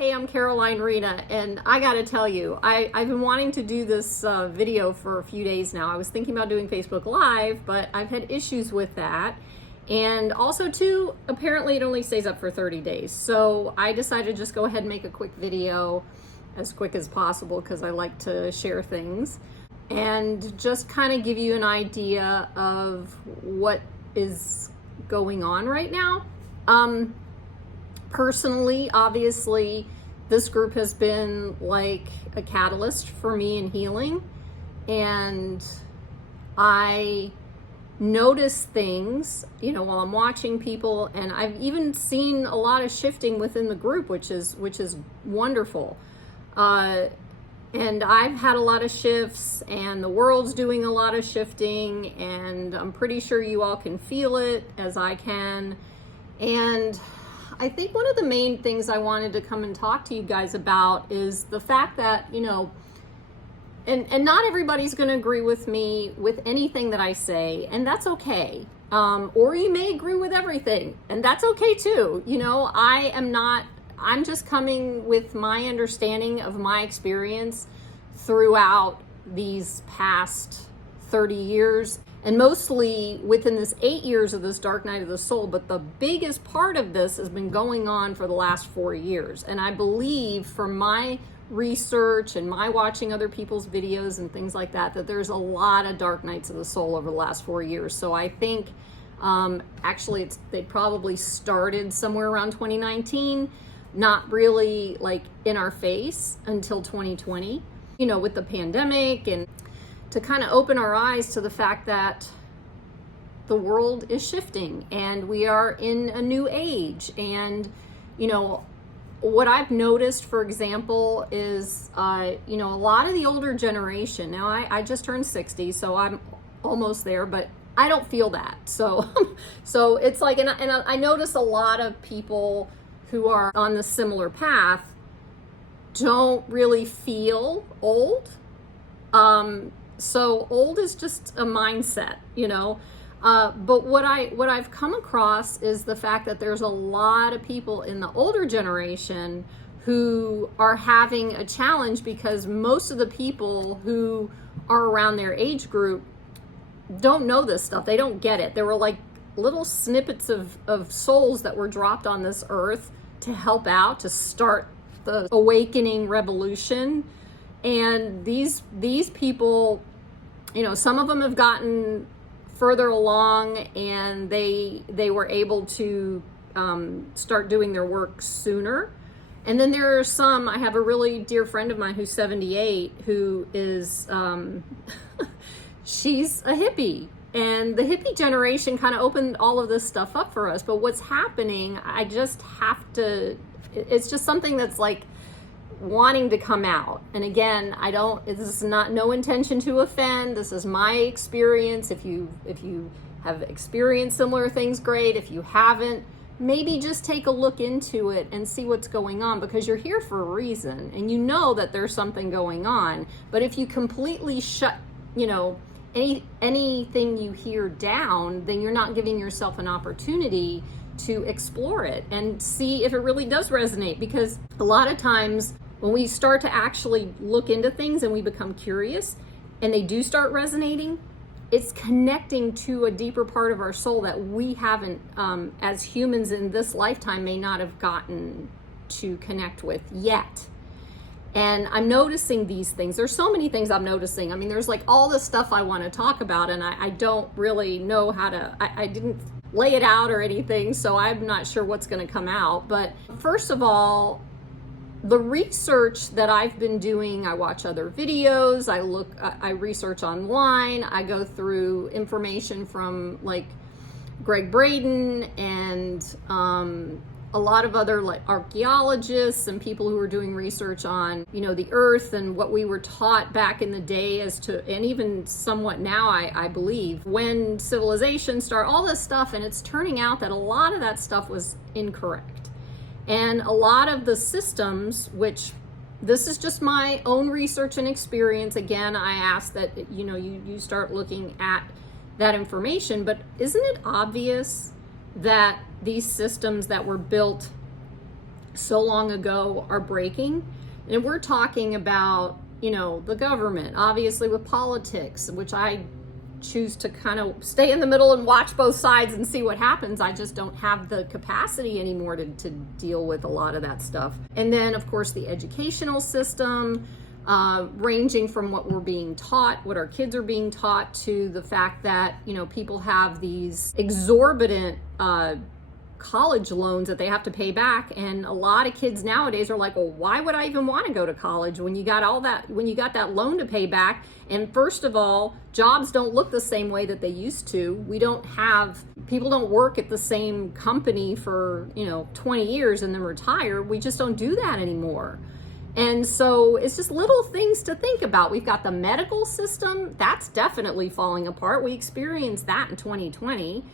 Hey, I'm Rena, and I gotta tell you, I've been wanting to do this video for a few days now. I was thinking about doing Facebook Live, but I've had issues with that. And also too, apparently it only stays up for 30 days. So I decided to just go ahead and make a quick video as quick as possible because I like to share things and just kind of give you an idea of what is going on right now. Personally, obviously, this group has been like a catalyst for me in healing, and I notice things, while I'm watching people, and I've even seen a lot of shifting within the group, which is wonderful. And I've had a lot of shifts, and the world's doing a lot of shifting, and I'm pretty sure you all can feel it as I can. And I think one of the main things I wanted to come and talk to you guys about is the fact that, and not everybody's going to agree with me with anything that I say, and that's okay. Or you may agree with everything, and that's okay too. I'm just coming with my understanding of my experience throughout these past 30 years. And mostly within this 8 years of this dark night of the soul, but the biggest part of this has been going on for the last 4 years. And I believe from my research and my watching other people's videos and things like that, that there's a lot of dark nights of the soul over the last 4 years. So I think actually they probably started somewhere around 2019, not really like in our face until 2020, with the pandemic, and to kind of open our eyes to the fact that the world is shifting and we are in a new age. And, what I've noticed, for example, is, a lot of the older generation, now I just turned 60, so I'm almost there, but I don't feel that. So, so it's like, and I notice a lot of people who are on the similar path don't really feel old. So old is just a mindset, but what I've come across is the fact that there's a lot of people in the older generation who are having a challenge because most of the people who are around their age group don't know this stuff. They don't get it. There were like little snippets of souls that were dropped on this earth to help out, to start the awakening revolution. And these people, some of them have gotten further along, and they were able to start doing their work sooner. And then there are some, I have a really dear friend of mine who's 78, who is, she's a hippie. And the hippie generation kind of opened all of this stuff up for us. But what's happening, I just have to, it's just something that's like wanting to come out. And again, this is not, no intention to offend. This is my experience. If you have experienced similar things, great. If you haven't, maybe just take a look into it and see what's going on, because you're here for a reason and you know that there's something going on. But if you completely shut, anything you hear down, then you're not giving yourself an opportunity to explore it and see if it really does resonate. Because a lot of times when we start to actually look into things and we become curious and they do start resonating, it's connecting to a deeper part of our soul that we haven't, as humans in this lifetime, may not have gotten to connect with yet. And I'm noticing these things. There's so many things I'm noticing. I mean, there's like all this stuff I want to talk about, and I don't really know how to, I didn't lay it out or anything, so I'm not sure what's going to come out. But first of all, the research that I've been doing, I watch other videos, I research online, I go through information from like Greg Braden and a lot of other like archaeologists and people who are doing research on, the earth and what we were taught back in the day as to, and even somewhat now, I believe, when civilization started, all this stuff. And it's turning out that a lot of that stuff was incorrect. And a lot of the systems, which this is just my own research and experience. Again, I ask that, you start looking at that information, but isn't it obvious that these systems that were built so long ago are breaking. And we're talking about, the government, obviously with politics, which I choose to kind of stay in the middle and watch both sides and see what happens. I just don't have the capacity anymore to deal with a lot of that stuff. And then, of course, the educational system, ranging from what we're being taught, what our kids are being taught, to the fact that, people have these exorbitant college loans that they have to pay back. And a lot of kids nowadays are like, well, why would I even want to go to college when you got that loan to pay back? And first of all, jobs don't look the same way that they used to. People don't work at the same company for, 20 years and then retire. We just don't do that anymore. And so it's just little things to think about. We've got the medical system, that's definitely falling apart. We experienced that in 2020.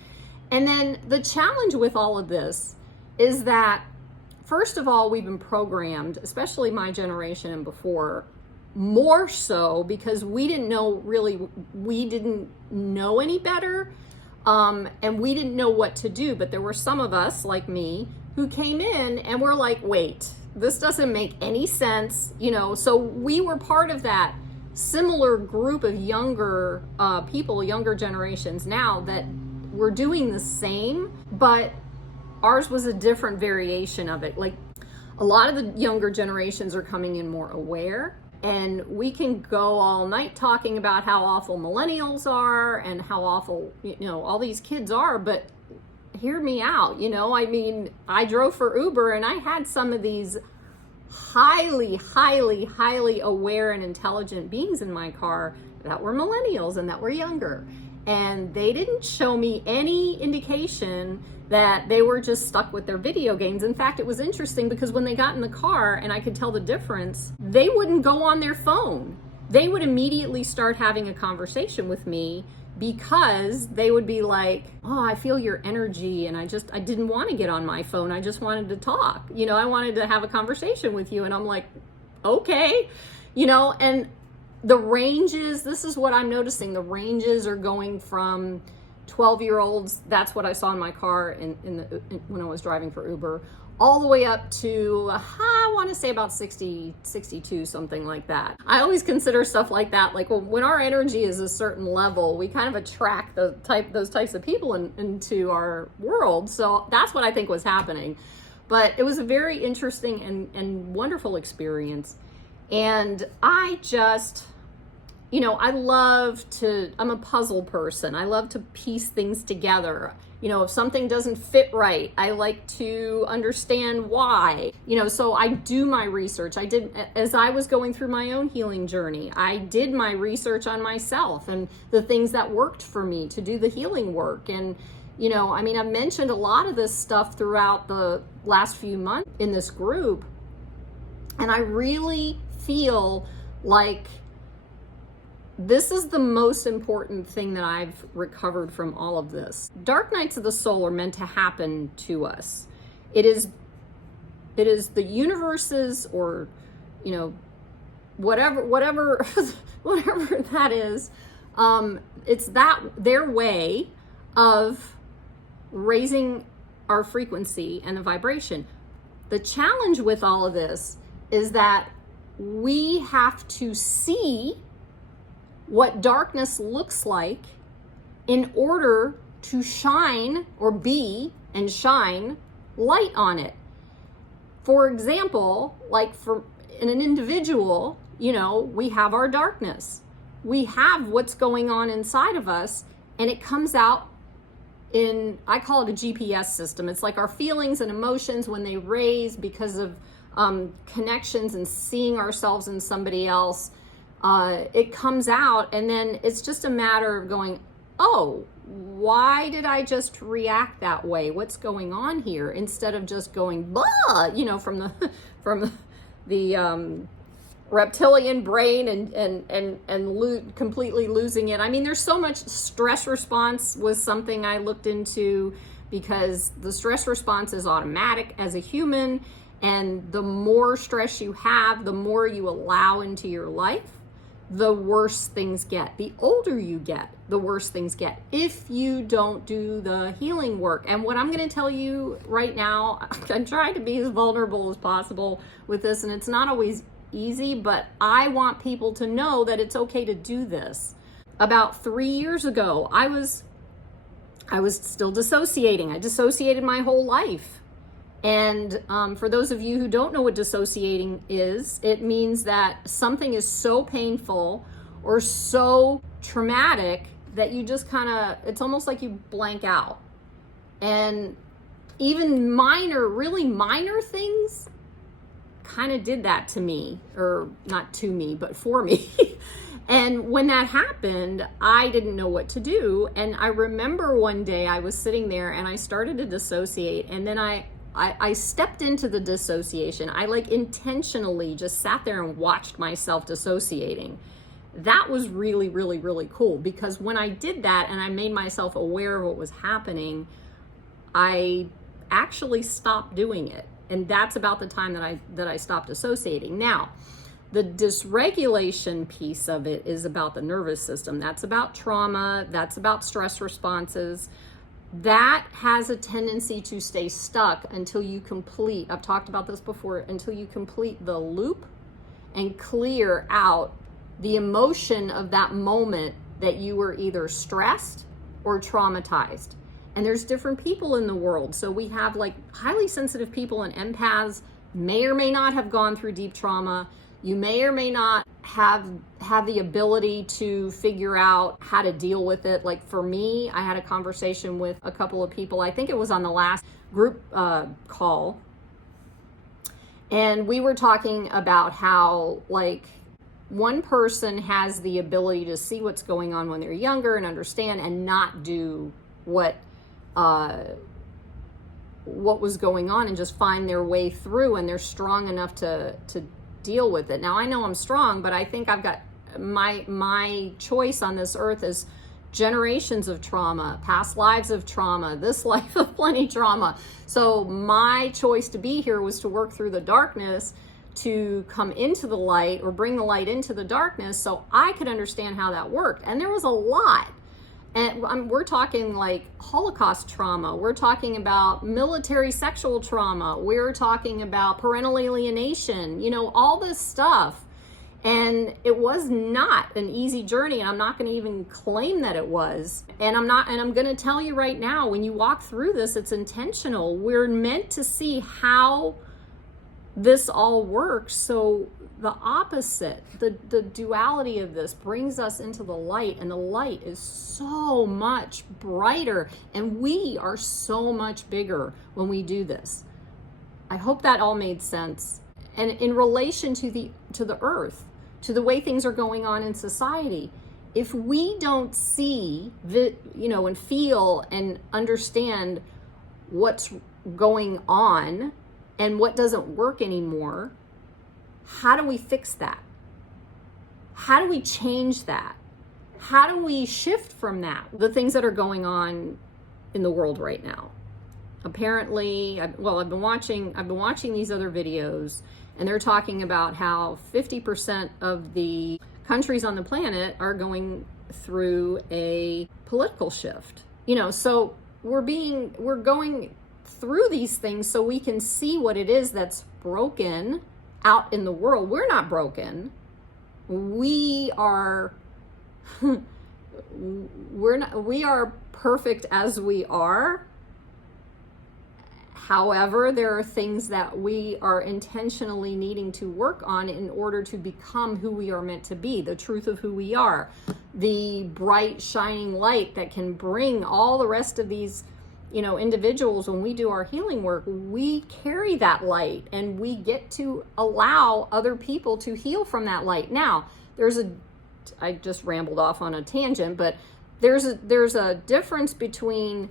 And then the challenge with all of this is that, first of all, we've been programmed, especially my generation and before, more so because we didn't know any better, and we didn't know what to do. But there were some of us, like me, who came in and were like, wait, this doesn't make any sense, so we were part of that similar group of younger people, younger generations now, that we're doing the same, but ours was a different variation of it. Like, a lot of the younger generations are coming in more aware, and we can go all night talking about how awful millennials are and how awful, all these kids are, but hear me out. I drove for Uber and I had some of these highly, highly, highly aware and intelligent beings in my car that were millennials and that were younger. And they didn't show me any indication that they were just stuck with their video games. In fact, it was interesting because when they got in the car and I could tell the difference, they wouldn't go on their phone. They would immediately start having a conversation with me because they would be like, oh, I feel your energy and I didn't want to get on my phone. I just wanted to talk. I wanted to have a conversation with you. And I'm like, okay, and the ranges, this is what I'm noticing. The ranges are going from 12-year-olds, that's what I saw in my car when I was driving for Uber, all the way up to, I want to say about 60, 62, something like that. I always consider stuff like that, like when our energy is a certain level, we kind of attract those types of people into our world. So that's what I think was happening. But it was a very interesting and wonderful experience. And I just, I'm a puzzle person. I love to piece things together. If something doesn't fit right, I like to understand why. So I do my research. As I was going through my own healing journey, I did my research on myself and the things that worked for me to do the healing work. And, I've mentioned a lot of this stuff throughout the last few months in this group. And I really feel like this is the most important thing that I've recovered from all of this. Dark nights of the soul are meant to happen to us. It is the universe's, or whatever whatever that is. It's their way of raising our frequency and the vibration. The challenge with all of this is that we have to see what darkness looks like in order to shine light on it. For example, in an individual, we have our darkness. We have what's going on inside of us, and it comes out I call it a GPS system. It's like our feelings and emotions when they raise because of connections and seeing ourselves in somebody else. It comes out, and then it's just a matter of going, oh, why did I just react that way? What's going on here? Instead of just going, blah, from the reptilian brain and completely losing it. There's so much. Stress response was something I looked into, because the stress response is automatic as a human, and the more stress you have, the more you allow into your life. the worse things get. The older you get, the worse things get if you don't do the healing work. And what I'm going to tell you right now, I'm trying to be as vulnerable as possible with this, and it's not always easy, but I want people to know that it's okay to do this. About 3 years ago, I was still dissociating. I dissociated my whole life. And for those of you who don't know what dissociating is, it means that something is so painful or so traumatic that you just kind of, it's almost like you blank out. And even minor, really minor things kind of did that to me, or not to me, but for me. And when that happened, I didn't know what to do. And I remember one day I was sitting there and I started to dissociate, and then I stepped into the dissociation. I like intentionally just sat there and watched myself dissociating. That was really, really, really cool, because when I did that and I made myself aware of what was happening, I actually stopped doing it. And that's about the time that I stopped dissociating. Now, the dysregulation piece of it is about the nervous system. That's about trauma. That's about stress responses. That has a tendency to stay stuck until you complete, I've talked about this before, until you complete the loop and clear out the emotion of that moment that you were either stressed or traumatized. And there's different people in the world. So we have like highly sensitive people and empaths may or may not have gone through deep trauma. You may or may not have the ability to figure out how to deal with it. Like for me, I had a conversation with a couple of people. I think it was on the last group call. And we were talking about how like one person has the ability to see what's going on when they're younger and understand and not do what was going on and just find their way through, and they're strong enough to deal with it. Now I know I'm strong, but I think I've got my choice on this earth is generations of trauma, past lives of trauma, this life of plenty trauma. So my choice to be here was to work through the darkness, to come into the light or bring the light into the darkness so I could understand how that worked. And there was a lot. And we're talking like Holocaust trauma. We're talking about military sexual trauma. We're talking about parental alienation, all this stuff. And it was not an easy journey. And I'm not going to even claim that it was. And I'm going to tell you right now, when you walk through this, it's intentional. We're meant to see how this all works. So the opposite, the duality of this brings us into the light, and the light is so much brighter, and we are so much bigger when we do this. I hope that all made sense. And in relation to the earth, to the way things are going on in society, if we don't see and feel and understand what's going on and what doesn't work anymore, how do we fix that? How do we change that? How do we shift from that? The things that are going on in the world right now. Apparently, I've been watching these other videos, and they're talking about how 50% of the countries on the planet are going through a political shift. So we're going through these things so we can see what it is that's broken out in the world. We're not broken. We are we are perfect as we are. However, there are things that we are intentionally needing to work on in order to become who we are meant to be, the truth of who we are, the bright shining light that can bring all the rest of these individuals. When we do our healing work, we carry that light, and we get to allow other people to heal from that light. Now, I just rambled off on a tangent, but there's a difference between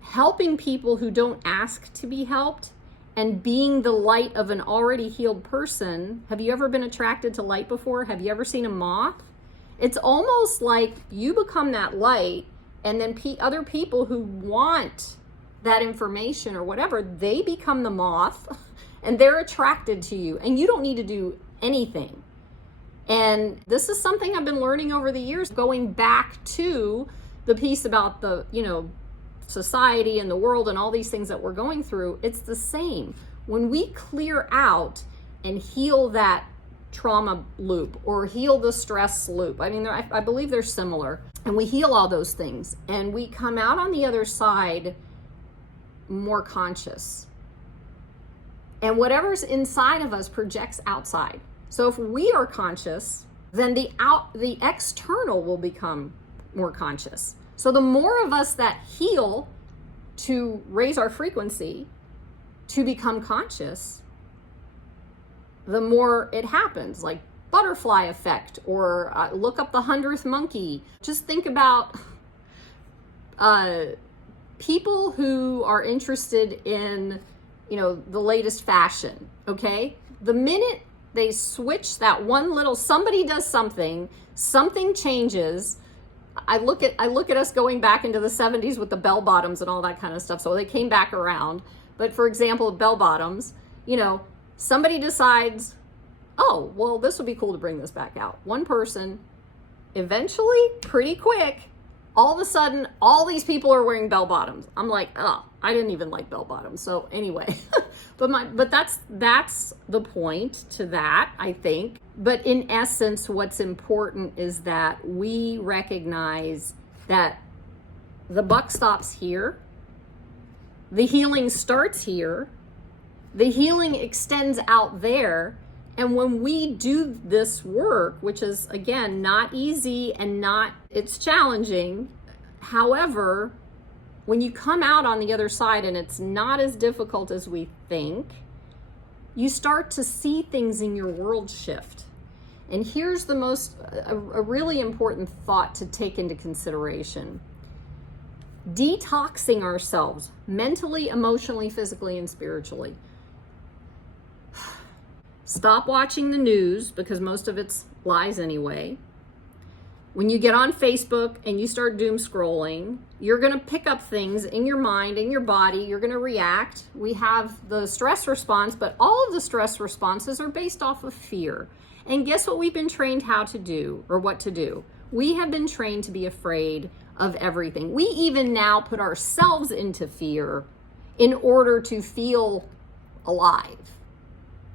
helping people who don't ask to be helped and being the light of an already healed person. Have you ever been attracted to light before? Have you ever seen a moth? It's almost like you become that light, and then other people who want that information or whatever, they become the moth and they're attracted to you, and you don't need to do anything. And this is something I've been learning over the years, going back to the piece about the, society and the world and all these things that we're going through. It's the same. When we clear out and heal that trauma loop or heal the stress loop, I believe they're similar, and we heal all those things and we come out on the other side more conscious, and whatever's inside of us projects outside. So if we are conscious, then the external will become more conscious. So the more of us that heal to raise our frequency, to become conscious, the more it happens, like butterfly effect, or look up the 100th monkey. Just think about people who are interested in, the latest fashion, okay? The minute they switch that one little, somebody does something changes. I look at us going back into the 70s with the bell bottoms and all that kind of stuff. So they came back around. But for example, bell bottoms, somebody decides, oh, well, this would be cool to bring this back out. One person, eventually, pretty quick, all of a sudden, all these people are wearing bell bottoms. I'm like, oh, I didn't even like bell bottoms. So anyway, but that's the point to that, I think. But in essence, what's important is that we recognize that the buck stops here. The healing starts here. The healing extends out there. And when we do this work, which is, again, not easy and it's challenging. However, when you come out on the other side and it's not as difficult as we think, you start to see things in your world shift. And here's a really important thought to take into consideration. Detoxing ourselves mentally, emotionally, physically, and spiritually. Stop watching the news, because most of it's lies anyway. When you get on Facebook and you start doom scrolling, you're going to pick up things in your mind, in your body. You're going to react. We have the stress response, but all of the stress responses are based off of fear. And guess what we've been trained how to do, or what to do? We have been trained to be afraid of everything. We even now put ourselves into fear in order to feel alive.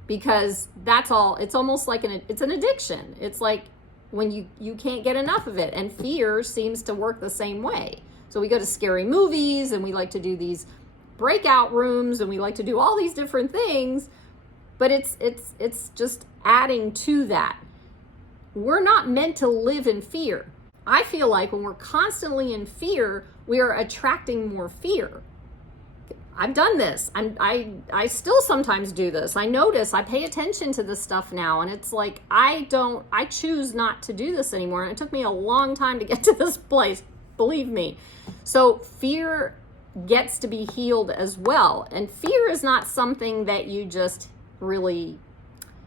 Because that's all, it's almost like it's an addiction. It's like when you can't get enough of it, and fear seems to work the same way. So we go to scary movies, and we like to do these breakout rooms, and we like to do all these different things, but it's just adding to that. We're not meant to live in fear. I feel like when we're constantly in fear, we are attracting more fear. I've done this. I still sometimes do this. I notice, I pay attention to this stuff now, and it's like, I choose not to do this anymore. And it took me a long time to get to this place, believe me. So fear gets to be healed as well. And fear is not something that you just really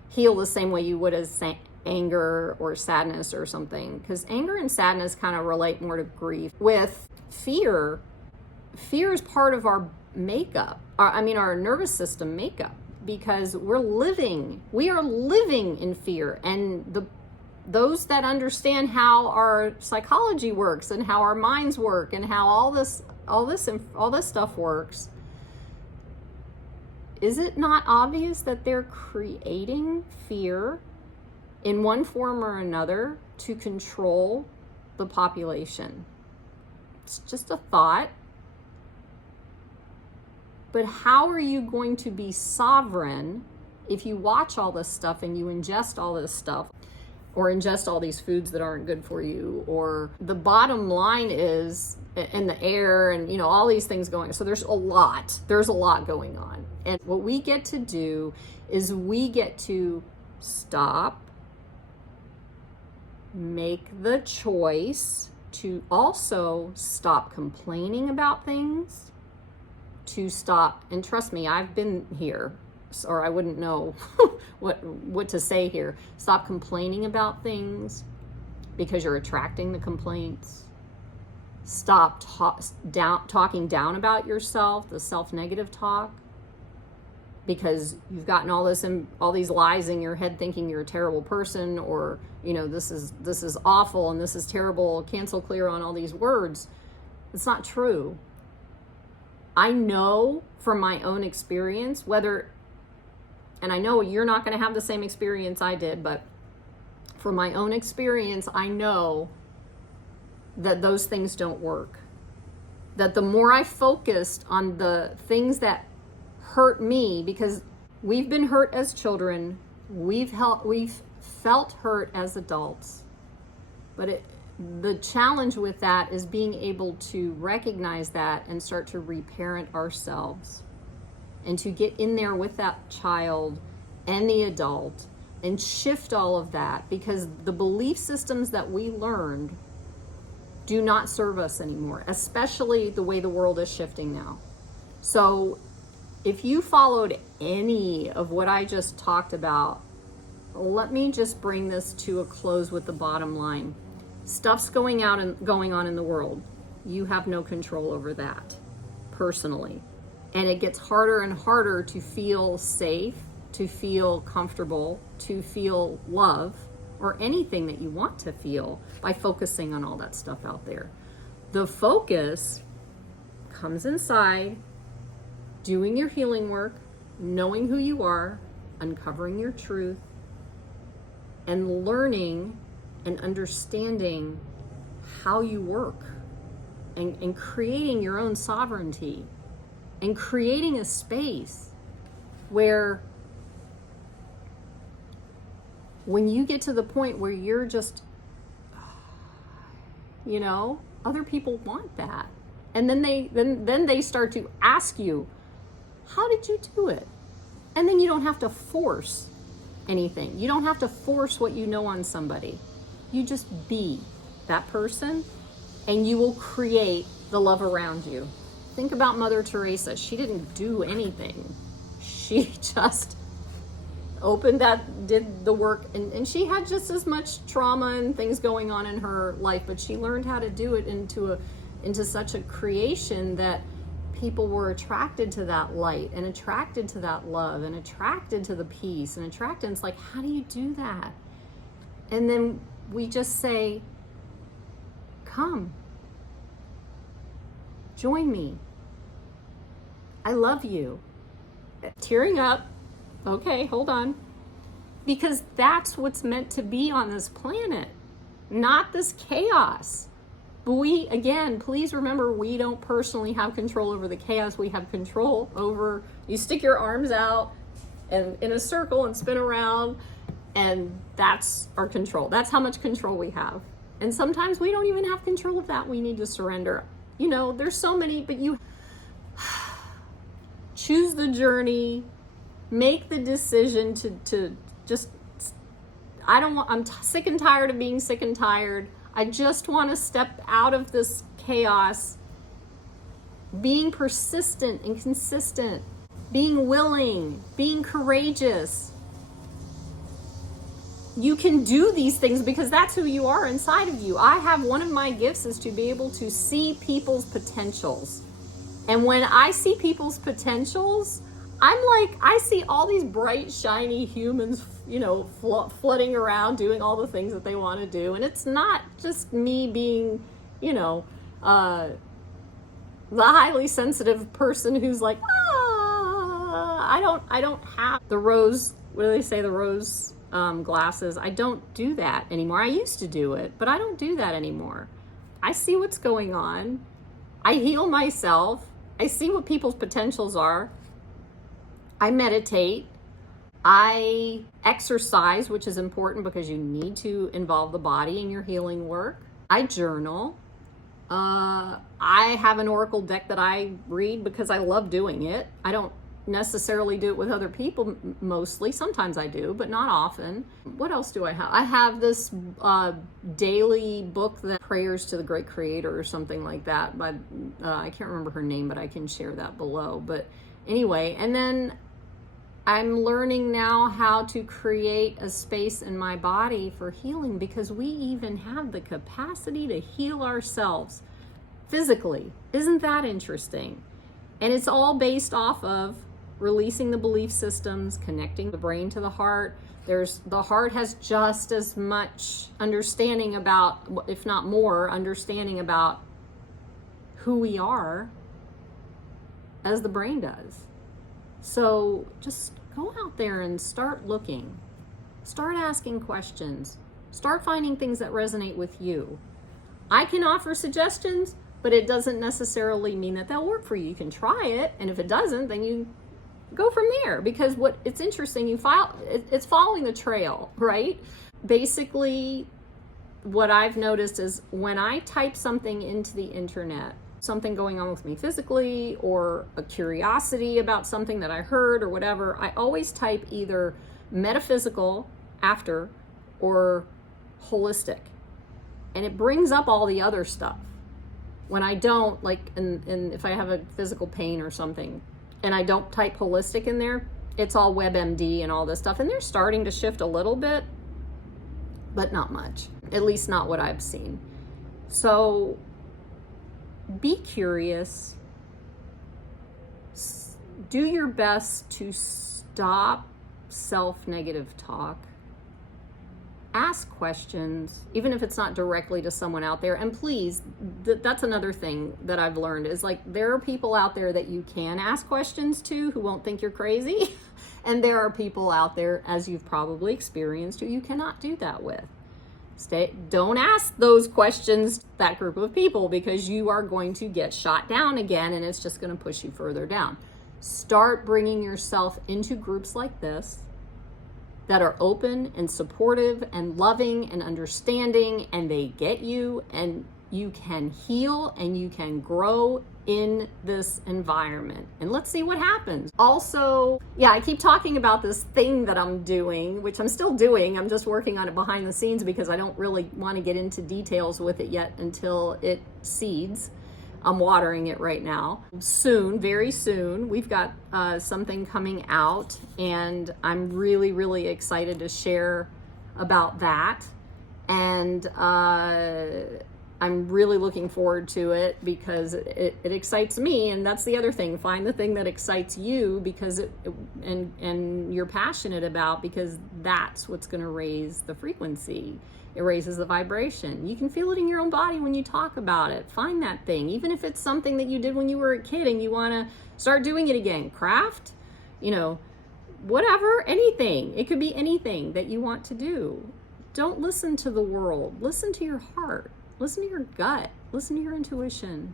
heal the same way you would as anger or sadness or something, because anger and sadness kind of relate more to grief. With fear is part of our makeup, our nervous system makeup, because we are living in fear. And those that understand how our psychology works and how our minds work and how all this stuff works, is it not obvious that they're creating fear in one form or another to control the population? It's just a thought. But how are you going to be sovereign if you watch all this stuff and you ingest all this stuff, or ingest all these foods that aren't good for you? Or the bottom line is, in the air and all these things going. So there's a lot going on. And what we get to do is we get to stop, make the choice to also stop complaining about things, to stop, and trust me, I've been here, or I wouldn't know what to say here. Stop complaining about things because you're attracting the complaints. Stop talking down about yourself, the self-negative talk. because you've gotten all these lies in your head thinking you're a terrible person, or this is awful and this is terrible, cancel clear on all these words. It's not true. I know from my own experience, and I know you're not going to have the same experience I did, but from my own experience, I know that those things don't work. That the more I focused on the things that hurt me, because we've been hurt as children, we've felt hurt as adults, but the challenge with that is being able to recognize that and start to reparent ourselves, and to get in there with that child and the adult and shift all of that, because the belief systems that we learned do not serve us anymore, especially the way the world is shifting now. So if you followed any of what I just talked about, let me just bring this to a close with the bottom line. Stuff's going on in the world. You have no control over that personally. And it gets harder and harder to feel safe, to feel comfortable, to feel love, or anything that you want to feel, by focusing on all that stuff out there. The focus comes inside, doing your healing work, knowing who you are, uncovering your truth, and learning and understanding how you work, and creating your own sovereignty, and creating a space where when you get to the point where you're just, other people want that. And then they start to ask you, how did you do it? And then you don't have to force anything. You don't have to force what you know on somebody. You just be that person, and you will create the love around you. Think about Mother Teresa. She didn't do anything. She just did the work, and she had just as much trauma and things going on in her life, but she learned how to do it into such a creation that people were attracted to that light, and attracted to that love, and attracted to the peace, and it's like, how do you do that? And then we just say, come, join me, I love you. Tearing up. Okay, hold on. Because that's what's meant to be on this planet, not this chaos. But again, please remember, we don't personally have control over the chaos. We have control over, you stick your arms out and in a circle and spin around, and that's our control. That's how much control we have. And sometimes we don't even have control of that. We need to surrender. There's so many, but you choose the journey. Make the decision to just, I'm sick and tired of being sick and tired. I just want to step out of this chaos. Being persistent and consistent, being willing, being courageous. You can do these things because that's who you are inside of you. One of my gifts is to be able to see people's potentials. And when I see people's potentials, I see all these bright, shiny humans, flooding around, doing all the things that they want to do. And it's not just me being, the highly sensitive person who's like, I don't have the rose, what do they say, the rose glasses. I don't do that anymore. I used to do it, but I don't do that anymore. I see what's going on. I heal myself. I see what people's potentials are. I meditate. I exercise, which is important because you need to involve the body in your healing work. I journal. I have an oracle deck that I read because I love doing it. I don't necessarily do it with other people mostly. Sometimes I do, but not often. What else do I have? I have this daily book, that Prayers to the Great Creator or something like that, by I can't remember her name, but I can share that below. But anyway, and then I'm learning now how to create a space in my body for healing, because we even have the capacity to heal ourselves physically. Isn't that interesting? And it's all based off of releasing the belief systems, connecting the brain to the heart. The heart has just as much understanding about, if not more, understanding about who we are as the brain does. So just go out there and start looking. Start asking questions. Start finding things that resonate with you. I can offer suggestions, but it doesn't necessarily mean that they'll work for you. You can try it, and if it doesn't, then you go from there, because it's interesting, it's following the trail, right? Basically, what I've noticed is when I type something into the internet, something going on with me physically or a curiosity about something that I heard or whatever, I always type either metaphysical after or holistic, and it brings up all the other stuff. When I don't, like, and if I have a physical pain or something and I don't type holistic in there, it's all WebMD and all this stuff, and they're starting to shift a little bit, but not much, at least not what I've seen. So be curious, do your best to stop self-negative talk, ask questions, even if it's not directly to someone out there. And please, that's another thing that I've learned is, like, there are people out there that you can ask questions to who won't think you're crazy. And there are people out there, as you've probably experienced, who you cannot do that with. Don't ask those questions to that group of people, because you are going to get shot down again, and it's just going to push you further down. Start bringing yourself into groups like this that are open and supportive and loving and understanding, and they get you, and you can heal and you can grow in this environment. And let's see what happens. Also, yeah, I keep talking about this thing that I'm doing, which I'm still doing. I'm just working on it behind the scenes because I don't really want to get into details with it yet until it seeds. I'm watering it right now. Soon, very soon, we've got something coming out, and I'm really, really excited to share about that. And I'm really looking forward to it because it excites me, and that's the other thing. Find the thing that excites you because and you're passionate about, because that's what's going to raise the frequency. It raises the vibration. You can feel it in your own body when you talk about it. Find that thing, even if it's something that you did when you were a kid and you want to start doing it again. Craft, whatever, anything. It could be anything that you want to do. Don't listen to the world. Listen to your heart. Listen to your gut. Listen to your intuition.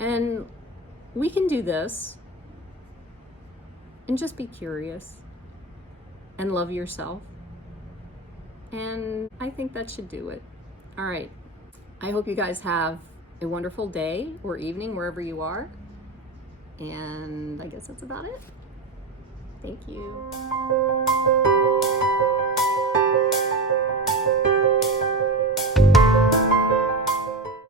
And we can do this. And just be curious and love yourself. And I think that should do it. All right. I hope you guys have a wonderful day or evening wherever you are. And I guess that's about it. Thank you.